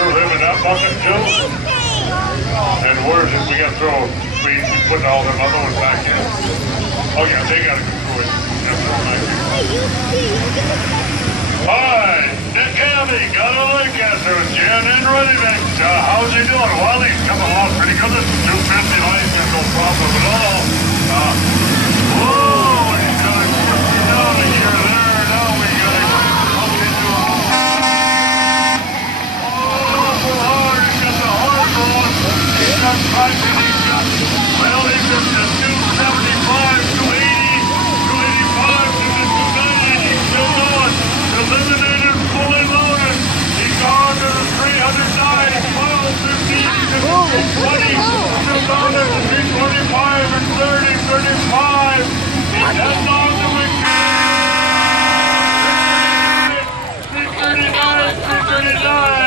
throw him in that bucket too? And where's it? We got to throw, we put all them other ones back in. Oh yeah, they got to go through it. Hi, Nick County, got a Lancaster with Jan and Ready Mix. How's he doing? Well, he's coming along pretty good. This is 250 light, there's no problem at all. Whoa, he's got it down a year there. Now we got it up into a... Oh, so hard. He's got the hard one. He's got pricing. He's got... Well, he's just at 275, 280, 285, to the 290. He's still going. Eliminated, fully loaded. He's gone to the 309, 12, 15, 20. Still down to the 325 and 30, 35. He's heading on the weekend. 339, 339.